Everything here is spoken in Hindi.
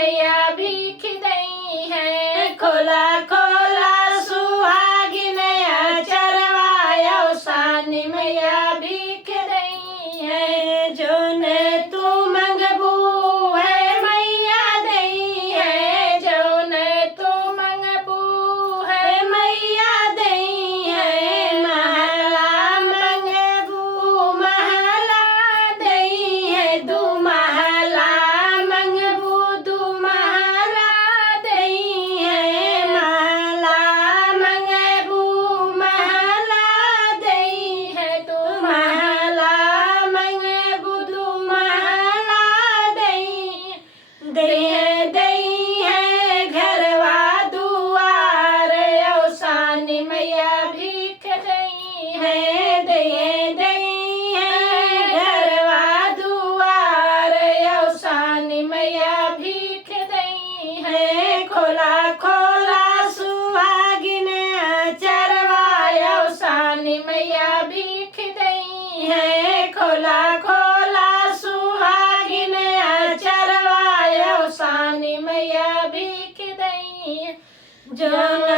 मैया भीख दई है। खोला खोला सुहागिन चरवायो सानी मैया भीख दई है। जोन तू मंगबू है मैया दई है जौन तू मंगबू है मैया दई है महला मंगबू महला दई है दू महला मंगबू दू महला दई है महला मंगबू महला दई है तू महला मंगबू दू महला दई दई है घरवा दुआर औसानी मैया भीख दई है। दई है घरवा दुआर औसानी मैया भीख दई है। खोला खोला सुहागिन चरवायो सानी मैया भीख दई है खोला खोला सुहागिन चरवायो सानी मैया भीख दई जोन